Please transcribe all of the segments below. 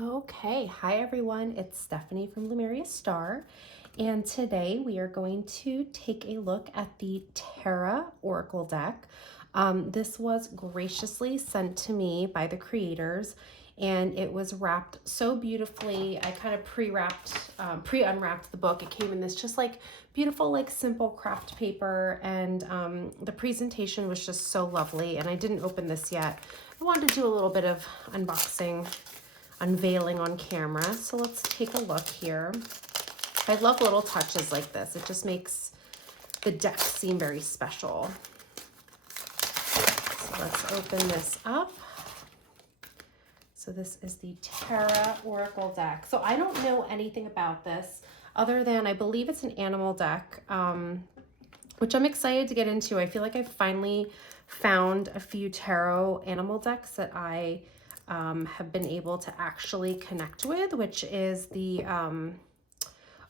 Okay, hi everyone, it's Stephanie from Lumeria Star, and today we are going to take a look at the Terra Oracle deck. This was graciously sent to me by the creators, and it was wrapped so beautifully. I kind of pre-unwrapped the book. It came in this just like beautiful, like simple craft paper, and the presentation was just so lovely, and I didn't open this yet. I wanted to do a little bit of unveiling on camera. So let's take a look here. I love little touches like this. It just makes the deck seem very special. So let's open this up. So this is the Terra Oracle deck. So I don't know anything about this other than I believe it's an animal deck, which I'm excited to get into. I feel like I've finally found a few tarot animal decks that I have been able to actually connect with, which is the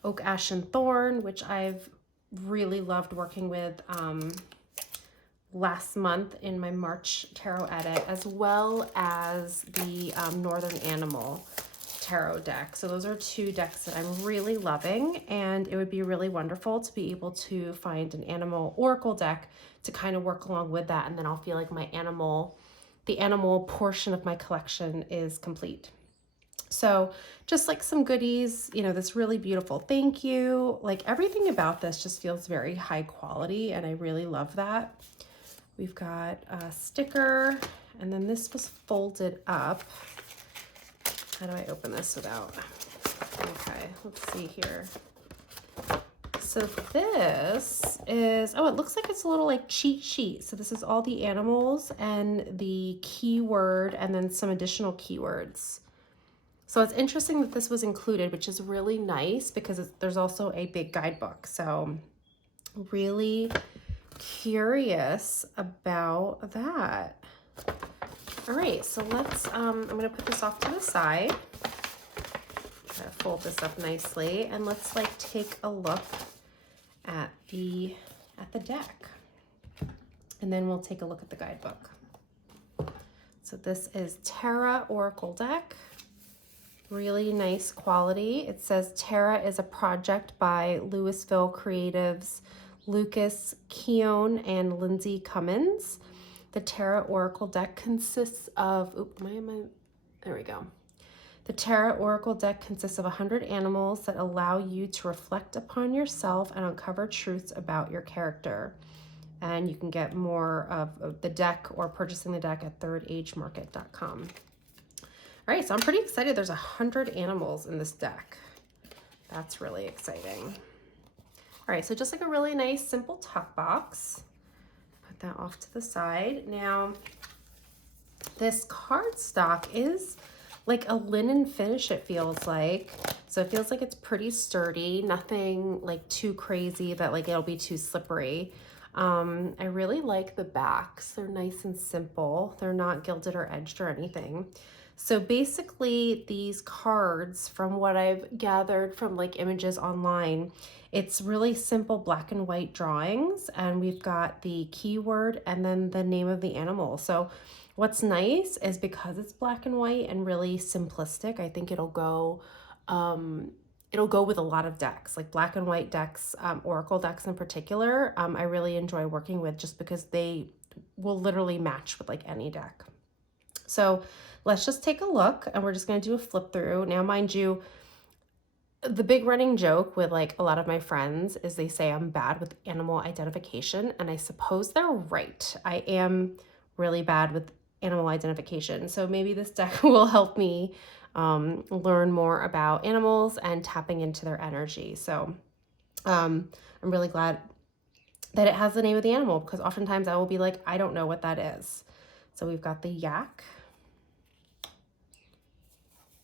Oak, Ash, and Thorn, which I've really loved working with last month in my March tarot edit, as well as the Northern Animal tarot deck. So those are two decks that I'm really loving, and it would be really wonderful to be able to find an animal oracle deck to kind of work along with that, and then I'll feel like the animal portion of my collection is complete. So just like some goodies, you know, this really beautiful thank you. Like everything about this just feels very high quality, and I really love that. We've got a sticker, and then this was folded up. How do I open this without? Okay, let's see here. So this is, oh, it looks like it's a little like cheat sheet. So this is all the animals and the keyword and then some additional keywords. So it's interesting that this was included, which is really nice because there's also a big guidebook. So really curious about that. All right, so let's, I'm gonna put this off to the side. Try to fold this up nicely, and let's like take a look at the deck, and then we'll take a look at the guidebook. So this is Terra Oracle deck. Really nice quality. It says Terra is a project by Louisville creatives Lucas Keown and Lindsay Cummins. The Terra Oracle deck consists of, there we go. The Terra Oracle deck consists of 100 animals that allow you to reflect upon yourself and uncover truths about your character. And you can get more of the deck or purchasing the deck at thirdagemarket.com. All right, so I'm pretty excited. There's 100 animals in this deck. That's really exciting. All right, so just like a really nice, simple tuck box. Put that off to the side. Now, this cardstock is like a linen finish, it feels like. So it feels like it's pretty sturdy, nothing like too crazy that like it'll be too slippery. I really like the backs. They're nice and simple. They're not gilded or edged or anything. So basically these cards, from what I've gathered from like images online, it's really simple black and white drawings, and we've got the keyword and then the name of the animal. So what's nice is because it's black and white and really simplistic, I think it'll go with a lot of decks, like black and white decks, oracle decks in particular. I really enjoy working with just because they will literally match with like any deck. So let's just take a look, and we're just going to do a flip through. Now, mind you, the big running joke with like a lot of my friends is they say I'm bad with animal identification, and I suppose they're right. I am really bad with animal identification. So maybe this deck will help me learn more about animals and tapping into their energy. So I'm really glad that it has the name of the animal, because oftentimes I will be like, I don't know what that is. So we've got the yak,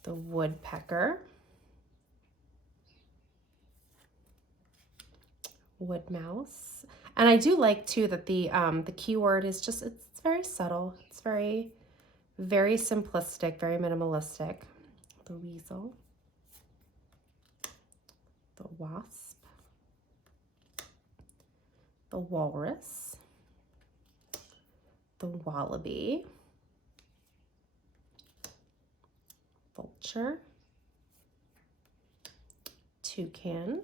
the woodpecker, wood mouse. And I do like too that the keyword is just, it's very subtle. It's very, very simplistic, very minimalistic. The weasel, the wasp, the walrus, the wallaby, the vulture, toucan,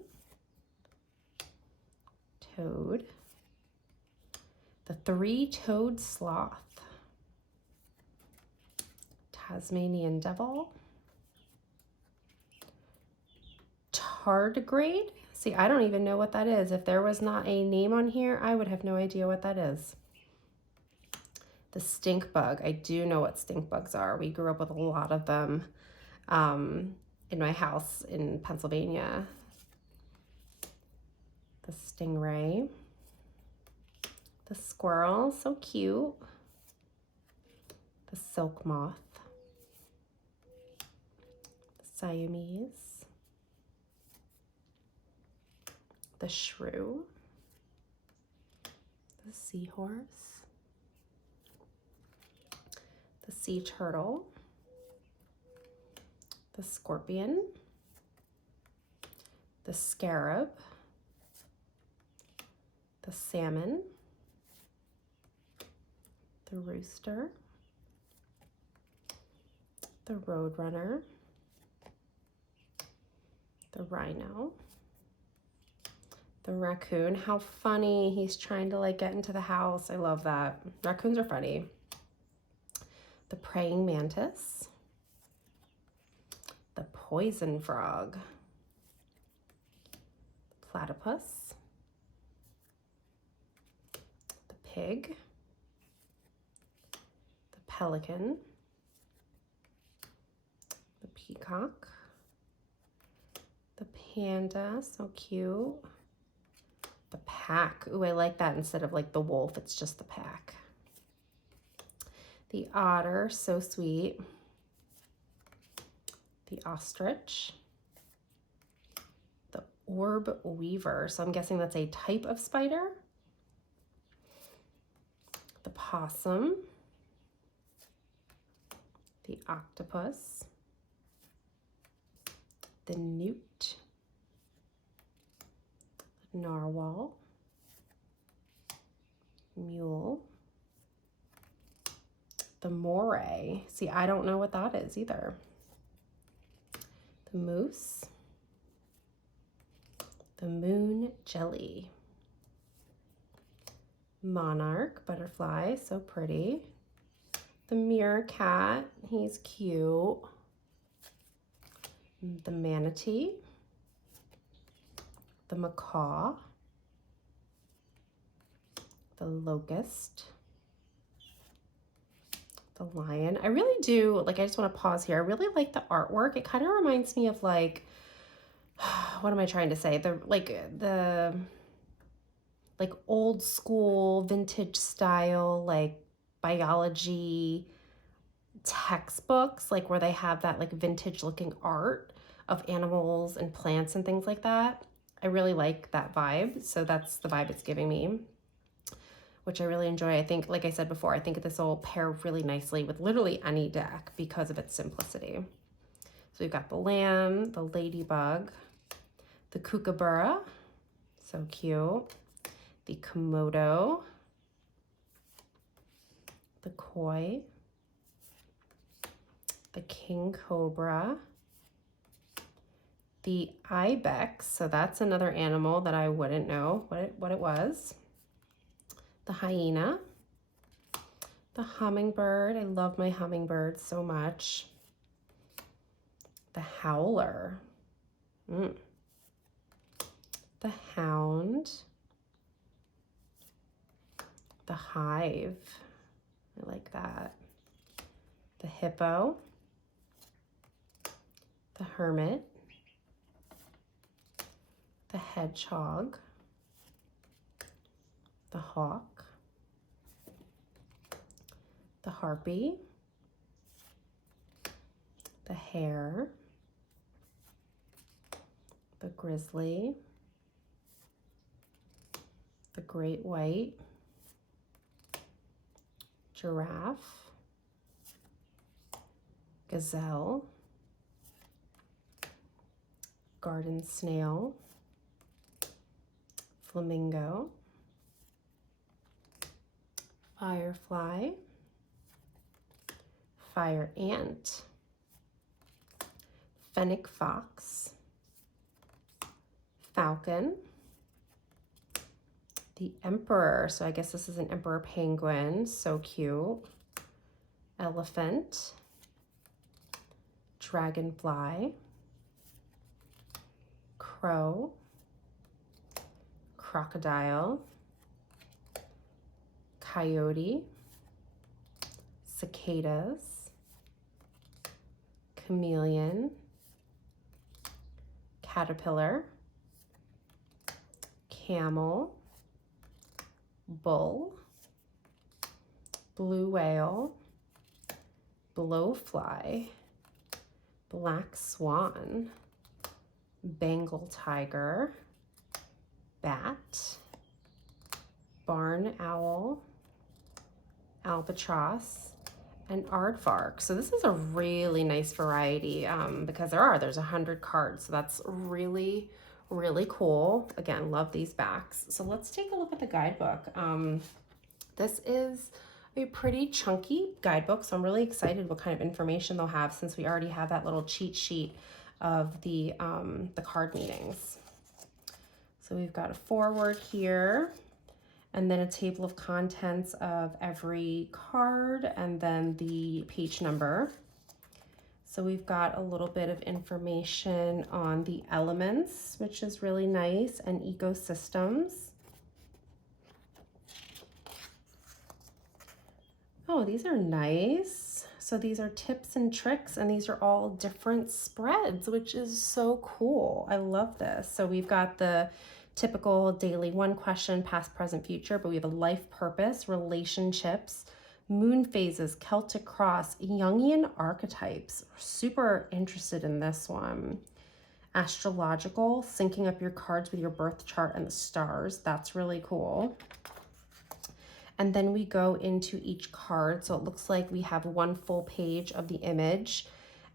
toad, the three-toed sloth, Tasmanian devil, tardigrade. See, I don't even know what that is. If there was not a name on here, I would have no idea what that is. The stink bug. I do know what stink bugs are. We grew up with a lot of them in my house in Pennsylvania. The stingray. The squirrel, so cute. The silk moth. The Siamese. The shrew. The seahorse. The sea turtle. The scorpion. The scarab. The salmon. The rooster. The roadrunner. The rhino. The raccoon. How funny. He's trying to like get into the house. I love that. Raccoons are funny. The praying mantis. The poison frog. The platypus. The pig. The pelican. The peacock. The panda, so cute. The pack. Ooh, I like that. Instead of like the wolf, it's just the pack. The otter, so sweet. The ostrich. The orb weaver, so I'm guessing that's a type of spider. The possum. The octopus. The newt. The narwhal. Mule. The moray. See, I don't know what that is either. The moose. The moon jelly. Monarch butterfly, so pretty. The meerkat, he's cute. The manatee. The macaw. The locust. The lion. I really do, like, I just want to pause here. I really like the artwork. It kind of reminds me of like, what am I trying to say? The old school vintage style, like biology textbooks, like where they have that like vintage looking art of animals and plants and things like that. I really like that vibe. So that's the vibe it's giving me, which I really enjoy. I think, like I said before, I think this will pair really nicely with literally any deck because of its simplicity. So we've got the lamb, the ladybug, the kookaburra, so cute, the komodo, the koi, the king cobra, the ibex, so that's another animal that I wouldn't know what it was, the hyena, the hummingbird, I love my hummingbird so much, the howler, the hound, the hive, I like that, the hippo, the hermit, the hedgehog, the hawk, the harpy, the hare, the grizzly, the great white, giraffe, gazelle, garden snail, flamingo, firefly, fire ant, Fennec Fox, Falcon, the Emperor, so I guess this is an Emperor Penguin, so cute, Elephant, Dragonfly, Crow, Crocodile, Coyote, Cicadas, Chameleon, Caterpillar, Camel, Bull, Blue Whale, Blowfly, Black Swan, Bengal Tiger, Bat, Barn Owl, Albatross, and Aardvark. So this is a really nice variety because there's 100 cards. So that's really, really cool. Again, love these backs. So let's take a look at the guidebook. This is a pretty chunky guidebook, so I'm really excited what kind of information they'll have since we already have that little cheat sheet of the card meetings. So we've got a foreword here, and then a table of contents of every card, and then the page number. So we've got a little bit of information on the elements, which is really nice, and ecosystems. Oh, these are nice. So these are tips and tricks, and these are all different spreads, which is so cool. I love this. So we've got the typical daily one question, past, present, future, but we have a life purpose, relationships, moon phases, Celtic cross, Jungian archetypes. We're super interested in this one. Astrological, syncing up your cards with your birth chart and the stars. That's really cool. And then we go into each card. So it looks like we have one full page of the image.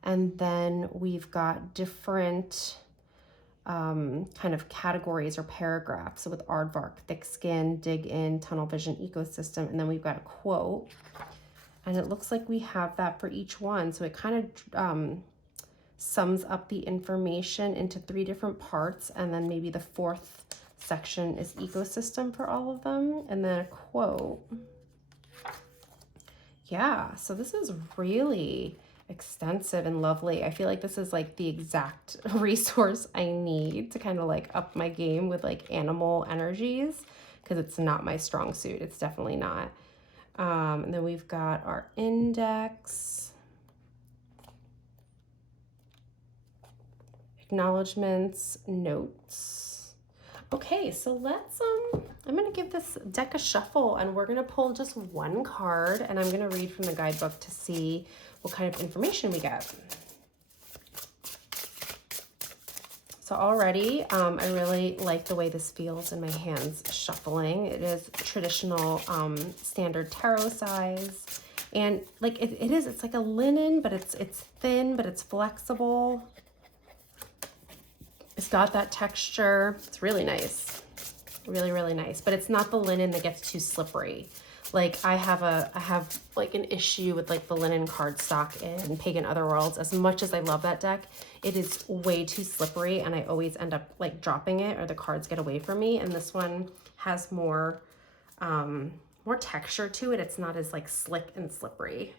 And then we've got different kind of categories or paragraphs. So with Aardvark, thick skin, dig in, tunnel vision, ecosystem, and then we've got a quote. And it looks like we have that for each one. So it kind of sums up the information into 3 different parts, and then maybe the 4th section is ecosystem for all of them, and then a quote. Yeah, so this is really extensive and lovely. I feel like this is like the exact resource I need to kind of like up my game with like animal energies, because it's not my strong suit. It's definitely not. And then we've got our index, acknowledgements, notes. Okay, so let's I'm gonna give this deck a shuffle, and we're gonna pull just one card, and I'm gonna read from the guidebook to see what kind of information we get. So already, I really like the way this feels in my hands shuffling. It is traditional standard tarot size, and like it's like a linen, but it's thin, but it's flexible. It's got that texture. It's really nice. Really, really nice. But it's not the linen that gets too slippery. Like I have like an issue with like the linen cardstock in Pagan Otherworlds. As much as I love that deck, it is way too slippery, and I always end up like dropping it, or the cards get away from me. And this one has more texture to it. It's not as like slick and slippery.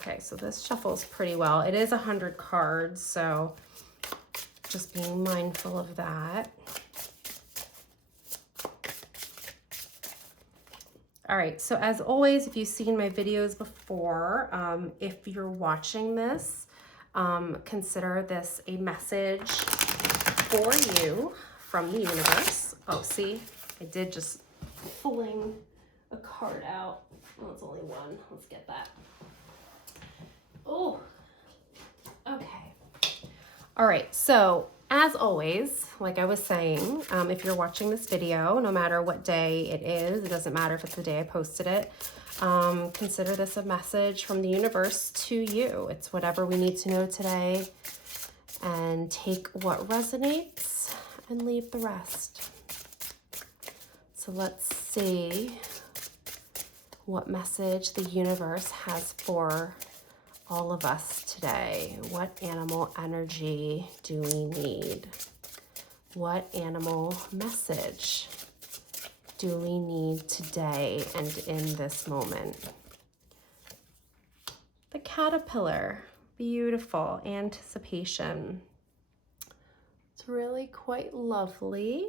Okay, so this shuffles pretty well. It is 100 cards, so just being mindful of that. All right, so as always, if you've seen my videos before, if you're watching this, consider this a message for you from the universe. Oh, see, I did just pulling a card out. Oh, it's only one. Let's get that. Oh, okay. All right, so as always, like I was saying, if you're watching this video, no matter what day it is, it doesn't matter if it's the day I posted it, consider this a message from the universe to you. It's whatever we need to know today, and take what resonates and leave the rest. So let's see what message the universe has for all of us today. What animal energy do we need? What animal message do we need today and in this moment? The caterpillar, beautiful, anticipation. It's really quite lovely.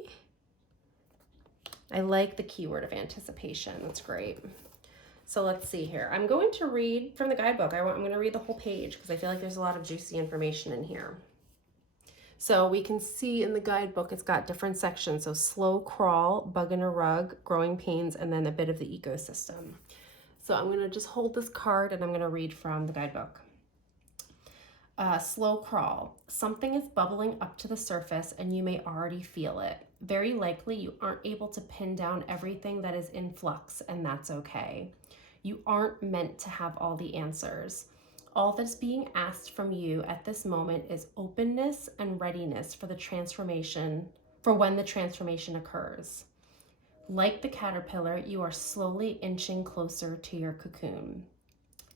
I like the keyword of anticipation, that's great. So let's see here. I'm going to read from the guidebook. I'm going to read the whole page because I feel like there's a lot of juicy information in here. So we can see in the guidebook, it's got different sections. So slow crawl, bug in a rug, growing pains, and then a bit of the ecosystem. So I'm going to just hold this card and I'm going to read from the guidebook. Slow crawl. Something is bubbling up to the surface and you may already feel it. Very likely you aren't able to pin down everything that is in flux, and that's okay. You aren't meant to have all the answers. All that's being asked from you at this moment is openness and readiness for the transformation, for when the transformation occurs. Like the caterpillar, you are slowly inching closer to your cocoon.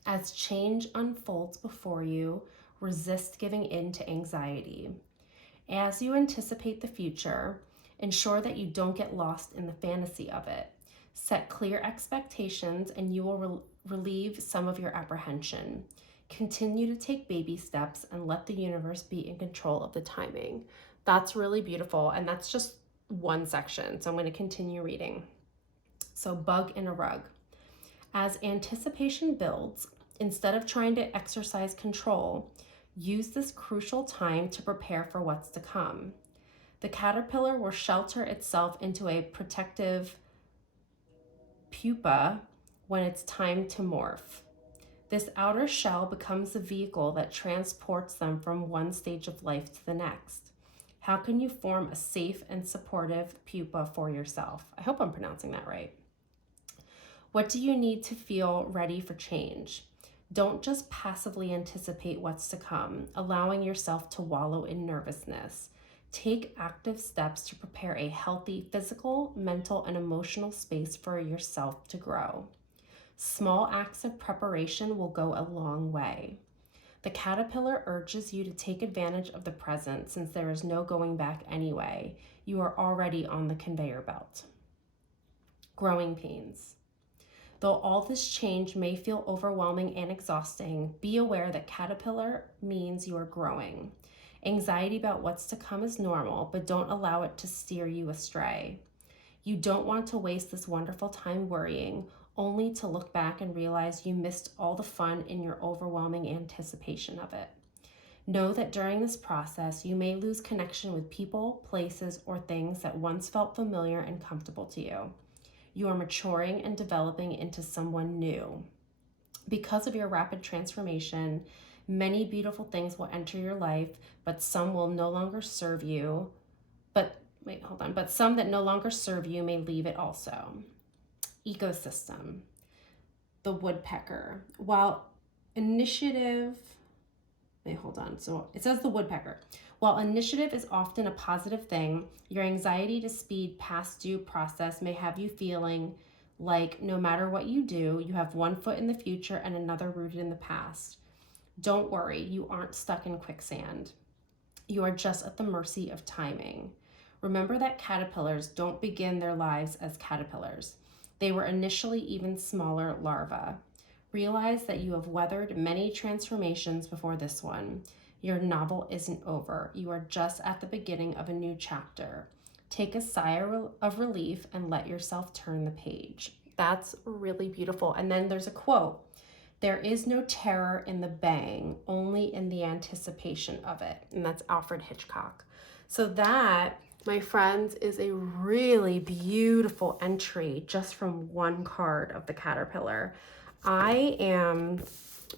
As change unfolds before you, resist giving in to anxiety. As you anticipate the future, ensure that you don't get lost in the fantasy of it. Set clear expectations and you will relieve some of your apprehension. Continue to take baby steps and let the universe be in control of the timing. That's really beautiful, and that's just one section, so I'm going to continue reading. So, bug in a rug. As anticipation builds, instead of trying to exercise control, use this crucial time to prepare for what's to come. The caterpillar will shelter itself into a protective pupa when it's time to morph. This outer shell becomes the vehicle that transports them from one stage of life to the next. How can you form a safe and supportive pupa for yourself? I hope I'm pronouncing that right. What do you need to feel ready for change? Don't just passively anticipate what's to come, allowing yourself to wallow in nervousness. Take active steps to prepare a healthy physical, mental, and emotional space for yourself to grow. Small acts of preparation will go a long way. The caterpillar urges you to take advantage of the present since there is no going back anyway. You are already on the conveyor belt. Growing pains. Though all this change may feel overwhelming and exhausting, be aware that caterpillar means you are growing. Anxiety about what's to come is normal, but don't allow it to steer you astray. You don't want to waste this wonderful time worrying, only to look back and realize you missed all the fun in your overwhelming anticipation of it. Know that during this process, you may lose connection with people, places, or things that once felt familiar and comfortable to you. You are maturing and developing into someone new. Because of your rapid transformation, many beautiful things will enter your life, but some will no longer serve you. But some that no longer serve you may leave it also. Ecosystem. The woodpecker. While initiative, so it says the woodpecker. While initiative is often a positive thing, your anxiety to speed past due process may have you feeling like no matter what you do, you have one foot in the future and another rooted in the past. Don't worry, you aren't stuck in quicksand. You are just at the mercy of timing. Remember that caterpillars don't begin their lives as caterpillars. They were initially even smaller larvae. Realize that you have weathered many transformations before this one. Your novel isn't over. You are just at the beginning of a new chapter. Take a sigh of relief and let yourself turn the page. That's really beautiful. And then there's a quote. There is no terror in the bang, only in the anticipation of it. And that's Alfred Hitchcock. So that, my friends, is a really beautiful entry just from one card of the caterpillar. I am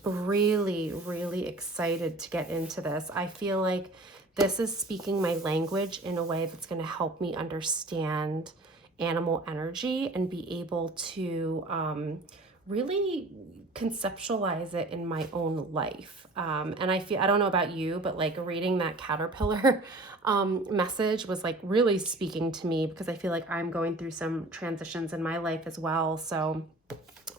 really, really excited to get into this. I feel like this is speaking my language in a way that's going to help me understand animal energy and be able to really conceptualize it in my own life. And I don't know about you, but like reading that caterpillar message was like really speaking to me because I feel like I'm going through some transitions in my life as well. So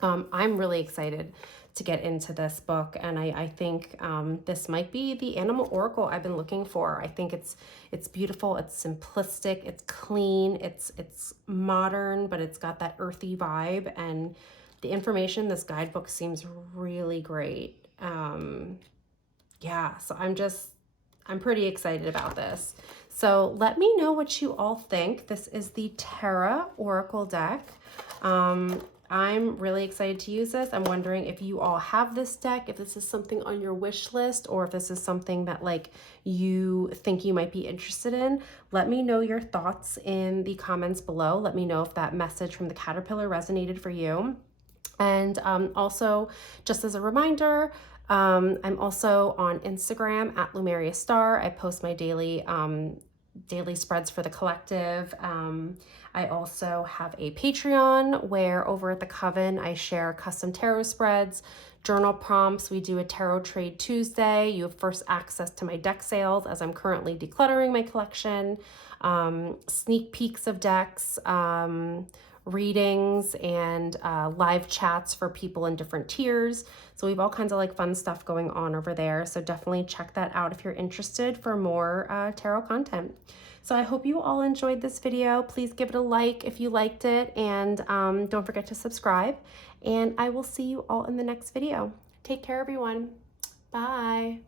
I'm really excited to get into this book, and I think this might be the animal oracle I've been looking for. I think it's beautiful, it's simplistic, it's clean, it's modern, but it's got that earthy vibe, and the information in this guidebook seems really great. Yeah, so I'm pretty excited about this. So let me know what you all think. This is the Terra Oracle deck. I'm really excited to use this. I'm wondering if you all have this deck, if this is something on your wish list, or if this is something that like you think you might be interested in. Let me know your thoughts in the comments below. Let me know if that message from the caterpillar resonated for you. And also, just as a reminder, I'm also on Instagram at Lumeria Star. I post my daily spreads for the collective. I also have a Patreon where over at the Coven I share custom tarot spreads, journal prompts. We do a tarot trade Tuesday. You have first access to my deck sales as I'm currently decluttering my collection, sneak peeks of decks, readings, and live chats for people in different tiers. So we have all kinds of like fun stuff going on over there. So definitely check that out if you're interested for more tarot content. So I hope you all enjoyed this video. Please give it a like if you liked it, and don't forget to subscribe. And I will see you all in the next video. Take care, everyone. Bye.